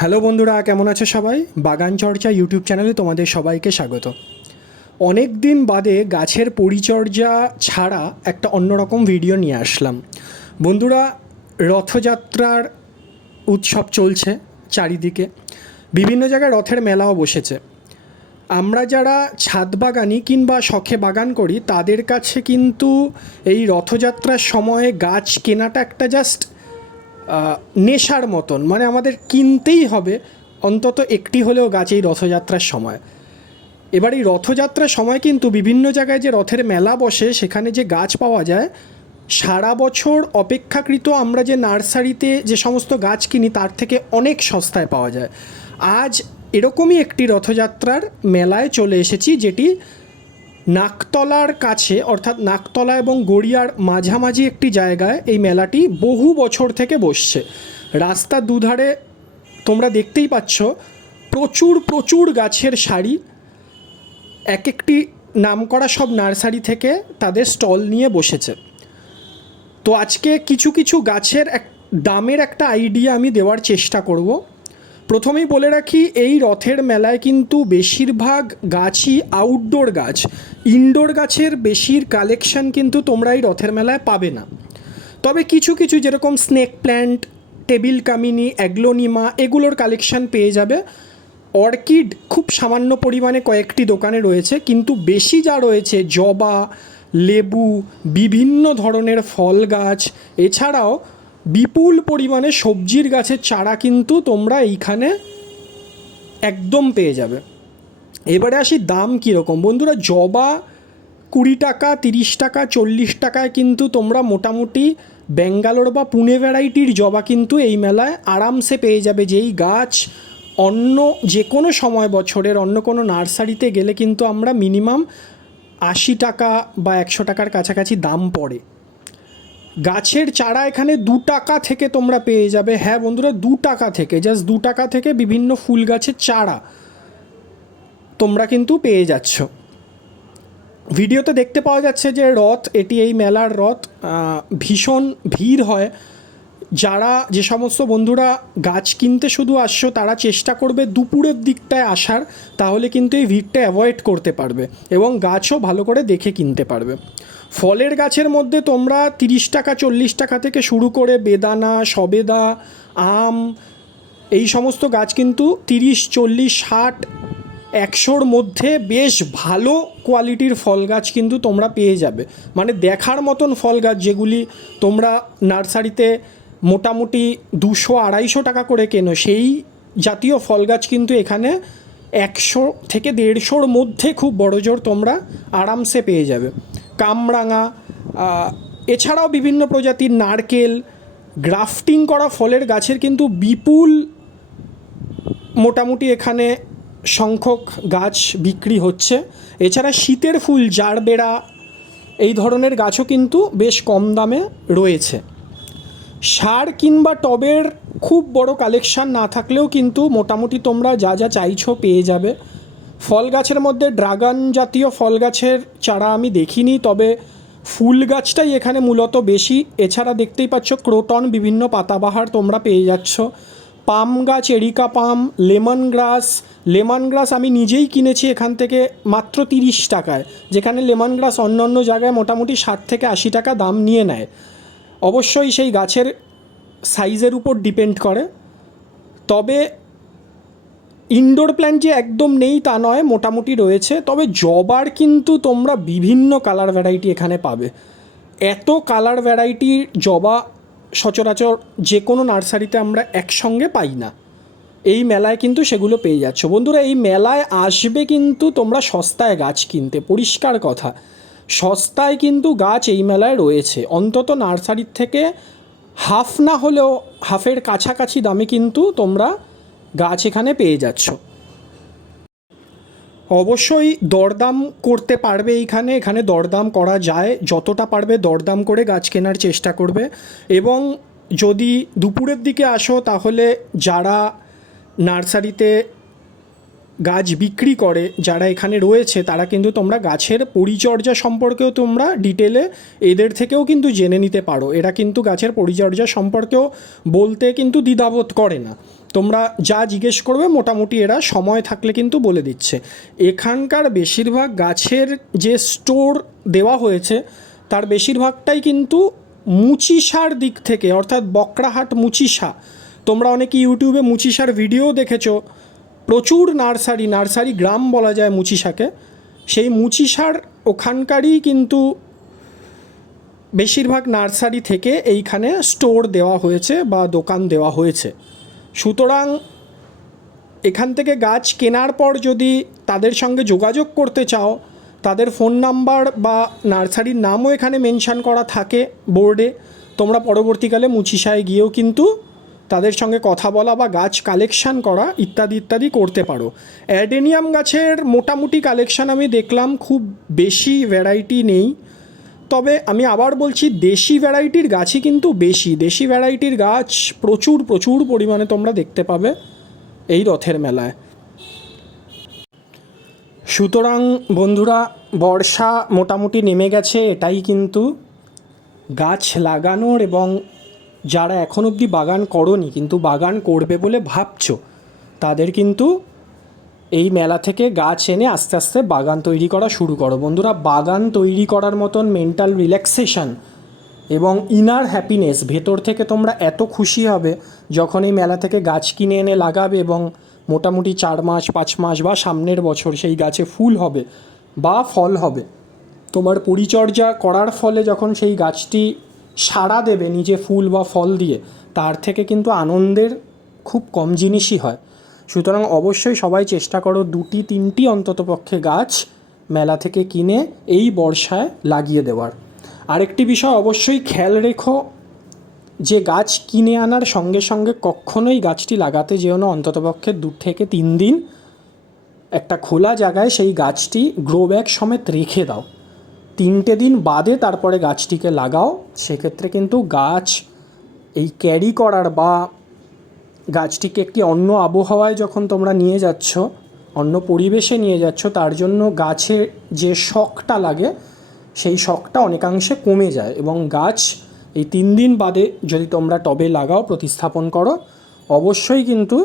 Hello বন্ধুরা, কেমন আছো সবাই? বাগান চর্চা ইউটিউব চ্যানেলে তোমাদের সবাইকে স্বাগত। অনেক দিন বাদে গাছের পরিচর্যা ছাড়া একটা অন্যরকম ভিডিও নিয়ে আসলাম। বন্ধুরা, রথযাত্রার উৎসব চলছে চারিদিকে, বিভিন্ন জায়গায় রথের মেলাও বসেছে। আমরা যারা ছাদ বাগানি কিংবা শখে বাগান করি তাদের কাছে কিন্তু এই রথযাত্রার সময়ে গাছ কেনাটা একটা জাস্ট নেশার মতন, মানে আমাদের কিনতেই হবে অন্তত একটি হলেও গাছ এই রথযাত্রার সময়। এবার এই রথযাত্রার সময় কিন্তু বিভিন্ন জায়গায় যে রথের মেলা বসে সেখানে যে গাছ পাওয়া যায়, সারা বছর অপেক্ষাকৃত আমরা যে নার্সারিতে যে সমস্ত গাছ কিনি তার থেকে অনেক সস্তায় পাওয়া যায়। আজ এরকমই একটি রথযাত্রার মেলায় চলে এসেছি, যেটি নাকতলার কাছে, অর্থাৎ নাকতলা এবং গড়িয়ার মাঝামাঝি একটি জায়গায় এই মেলাটি বহু বছর থেকে বসছে। রাস্তার দুধারে তোমরা দেখতেই পাচ্ছ প্রচুর প্রচুর গাছের সারি। এক একটি নামকরা সব নার্সারি থেকে তাদের স্টল নিয়ে বসেছে। তো আজকে কিছু কিছু গাছের দামের একটা আইডিয়া আমি দেওয়ার চেষ্টা করব। প্রথমেই বলে রাখি, এই রথের মেলায় কিন্তু বেশিরভাগ গাছই আউটডোর গাছ। ইনডোর গাছের বেশির কালেকশন কিন্তু তোমরা এই রথের মেলায় পাবে না। তবে কিছু কিছু যেরকম স্নেক প্ল্যান্ট, টেবিল কামিনী, অ্যাগ্লোনিমা, এগুলোর কালেকশন পেয়ে যাবে। অর্কিড খুব সামান্য পরিমাণে কয়েকটি দোকানে রয়েছে, কিন্তু বেশি যা রয়েছে জবা, লেবু, বিভিন্ন ধরনের ফল গাছ, এছাড়াও বিপুল পরিমাণে সবজির গাছের চারা কিন্তু তোমরা এইখানে একদম পেয়ে যাবে। এবারে আসি দাম কীরকম। বন্ধুরা, জবা 20 টাকা, 30 টাকা, 40 টাকায় কিন্তু তোমরা মোটামুটি ব্যাঙ্গালোর বা পুনে ভ্যারাইটির জবা কিন্তু এই মেলায় আরামসে পেয়ে যাবে, যেই গাছ অন্য যে কোনো সময় বছরের অন্য কোনো নার্সারিতে গেলে কিন্তু আমরা মিনিমাম 80 টাকা বা 100 টাকার কাছাকাছি দাম পড়ে। গাছের চারা এখানে 2 টাকা থেকে তোমরা পেয়ে যাবে। হ্যাঁ বন্ধুরা, 2 টাকা থেকে, জাস্ট 2 টাকা থেকে বিভিন্ন ফুল গাছের চারা তোমরা কিন্তু পেয়ে যাচ্ছ। ভিডিওতে দেখতে পাওয়া যাচ্ছে যে রথ, এটি এই মেলার রথ। ভীষণ ভিড় হয়। যারা যে সমস্ত বন্ধুরা গাছ কিনতে শুধু আসছো তারা চেষ্টা করবে দুপুরের দিকটায় আসার, তাহলে কিন্তু এই ভিড়টা অ্যাভয়েড করতে পারবে এবং গাছও ভালো করে দেখে কিনতে পারবে। ফলের গাছের মধ্যে তোমরা 30 টাকা 40 টাকা থেকে শুরু করে বেদানা, সবেদা, আম, এই সমস্ত গাছ কিন্তু 30, 40, 60, 100-র মধ্যে বেশ ভালো কোয়ালিটির ফল গাছ কিন্তু তোমরা পেয়ে যাবে। মানে দেখার মতন ফল গাছ, যেগুলি তোমরা নার্সারিতে মোটামুটি 200-250 টাকা করে কেনো, সেই জাতীয় ফল গাছ কিন্তু এখানে 100 থেকে 150-র মধ্যে খুব বড়জোর তোমরা আরামসে পেয়ে যাবে। কামরাঙা, এছাড়াও বিভিন্ন প্রজাতির নারকেল, গ্রাফটিং করা ফলের গাছের কিন্তু বিপুল মোটামুটি এখানে সংখ্যক গাছ বিক্রি হচ্ছে। এছাড়া শীতের ফুল, জারবেরা, এই ধরনের গাছও কিন্তু বেশ কম দামে রয়েছে। সার কিংবা টবের খুব বড় কালেকশান না থাকলেও কিন্তু মোটামুটি তোমরা যা যা চাইছো পেয়ে যাবে। ফল গাছের মধ্যে ড্রাগন জাতীয় ফল গাছের চারা আমি দেখিনি, তবে ফুল গাছটাই এখানে মূলত বেশি। এছাড়া দেখতেই পাচ্ছ ক্রোটন, বিভিন্ন পাতাবাহার তোমরা পেয়ে যাচ্ছ। পাম গাছ, এরিকা পাম, লেমন গ্রাস আমি নিজেই কিনেছি এখান থেকে মাত্র 30 টাকায়, যেখানে লেমন গ্রাস অন্য অন্য জায়গায় মোটামুটি 60 থেকে 80 টাকা দাম নিয়ে নেয়। অবশ্যই সেই গাছের সাইজের উপর ডিপেন্ড করে। তবে ইনডোর প্ল্যান্ট যে একদম নেই তা নয়, মোটামুটি রয়েছে। তবে জবার কিন্তু তোমরা বিভিন্ন কালার ভ্যারাইটি এখানে পাবে। এত কালার ভ্যারাইটির জবা সচরাচর যে কোনো নার্সারিতে আমরা একসঙ্গে পাই না। এই মেলায় কিন্তু সেগুলো পেয়ে যাচ্ছ। বন্ধুরা, এই মেলায় আসবে কিন্তু তোমরা সস্তায় গাছ কিনতে, পরিষ্কার কথা। সস্তায় কিন্তু গাছ এই মেলায় রয়েছে, অন্তত নার্সারির থেকে হাফ না হলেও হাফের কাছাকাছি দামে কিন্তু তোমরা গাছ এখানে পেয়ে যাচ্ছ। অবশ্যই দরদাম করতে পারবে এখানে দরদাম করা যায়, যতটা পারবে দরদাম করে গাছ কেনার চেষ্টা করবে। এবং যদি দুপুরের দিকে আসো তাহলে যারা নার্সারিতে গাছ বিক্রি করে, যারা এখানে রয়েছে, তারা কিন্তু তোমরা গাছের পরিচর্যা সম্পর্কেও তোমরা ডিটেলে এদের থেকেও কিন্তু জেনে নিতে পারো। এরা কিন্তু গাছের পরিচর্যা সম্পর্কেও বলতে কিন্তু দ্বিধাবোধ করে না। তোমরা যা জিজ্ঞেস করবে মোটামুটি এরা সময় থাকলে কিন্তু বলে দিচ্ছে। এখানকার বেশিরভাগ গাছের যে স্টোর দেওয়া হয়েছে তার বেশিরভাগটাই কিন্তু মুচিসার দিক থেকে, অর্থাৎ বকরাহাট মুচিসা। তোমরা অনেকে ইউটিউবে মুচিসার ভিডিও দেখেছো, প্রচুর নার্সারি গ্রাম বলা যায় মুচিসাকে। সেই মুচিসার ওখানকারই কিন্তু বেশিরভাগ নার্সারি থেকে এইখানে স্টোর দেওয়া হয়েছে বা দোকান দেওয়া হয়েছে। সুতরাং এখান থেকে গাছ কেনার পর যদি তাদের সঙ্গে যোগাযোগ করতে চাও, তাদের ফোন নাম্বার বা নার্সারির নামও এখানে মেনশান করা থাকে বোর্ডে, তোমরা পরবর্তীকালে মুচিসায় গিয়েও কিন্তু তাদের সঙ্গে কথা বলা বা গাছ কালেকশান করা ইত্যাদি করতে পারো। অ্যাডেনিয়াম গাছের মোটামুটি কালেকশান আমি দেখলাম, খুব বেশি ভ্যারাইটি নেই। তবে আমি আবার বলছি, দেশি ভ্যারাইটির গাছই কিন্তু বেশি। দেশি ভ্যারাইটির গাছ প্রচুর পরিমাণে তোমরা দেখতে পাবে এই রথের মেলায়। সুতরাং বন্ধুরা, বর্ষা মোটামুটি নেমে গেছে, এটাই কিন্তু গাছ লাগানোর, এবং যারা এখন অবধি বাগান করোনি কিন্তু বাগান করবে বলে ভাবছো, তাদের কিন্তু এই মেলা থেকে গাছ এনে আস্তে আস্তে বাগান তৈরি করা শুরু করো। বন্ধুরা, বাগান তৈরি করার মতন মেন্টাল রিল্যাক্সেশন এবং ইনার হ্যাপিনেস, ভেতর থেকে তোমরা এত খুশি হবে যখন এই মেলা থেকে গাছ কিনে এনে লাগাবে এবং মোটামুটি 4 মাস 5 মাস বা সামনের বছর সেই গাছে ফুল হবে বা ফল হবে। তোমার পরিচর্যা করার ফলে যখন সেই গাছটি সাড়া দেবে নিজে ফুল বা ফল দিয়ে, তার থেকে কিন্তু আনন্দের খুব কম জিনিসই হয়। সুতরাং অবশ্যই সবাই চেষ্টা করো 2-3টি অন্ততপক্ষে গাছ মেলা থেকে কিনে এই বর্ষায় লাগিয়ে দেওয়ার। আরেকটি বিষয় অবশ্যই খেয়াল রেখো যে গাছ কিনে আনার সঙ্গে সঙ্গে কখনোই গাছটি লাগাতে যেও না। অন্ততপক্ষে 2 থেকে 3 দিন একটা খোলা জায়গায় সেই গাছটি গ্রো ব্যাগ সমেত রেখে দাও। 3টে দিন বাদে তারপরে গাছটিকে লাগাও। সেক্ষেত্রে কিন্তু গাছ এই ক্যারি করার বা গাছটিকে একটি অন্য আবহাওয়ায় যখন তোমরা নিয়ে যাচ্ছ, অন্য পরিবেশে নিয়ে যাচ্ছ, তার জন্য গাছের যে শখটা লাগে সেই শখটা অনেকাংশে কমে যায়, এবং গাছ এই 3 দিন বাদে যদি তোমরা টবে লাগাও, প্রতিস্থাপন করো, অবশ্যই কিন্তু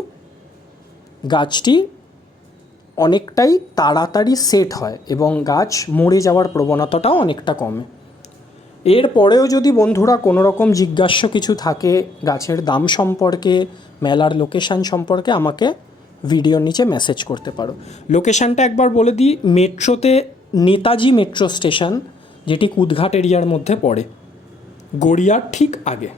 গাছটি অনেকটাই তাড়াতাড়ি সেট হয় এবং গাছ মরে যাওয়ার প্রবণতাটাও অনেকটা কমে। এরপরেও যদি বন্ধুরা কোনো রকম জিজ্ঞাস্য কিছু থাকে গাছের দাম সম্পর্কে, মেলার লোকেশান সম্পর্কে, আমাকে ভিডিওর নিচে মেসেজ করতে পারো। লোকেশানটা একবার বলে দিই, মেট্রোতে নেতাজি মেট্রো স্টেশন, যেটি কুদঘাট এরিয়ার মধ্যে পড়ে, গড়িয়ার ঠিক আগে।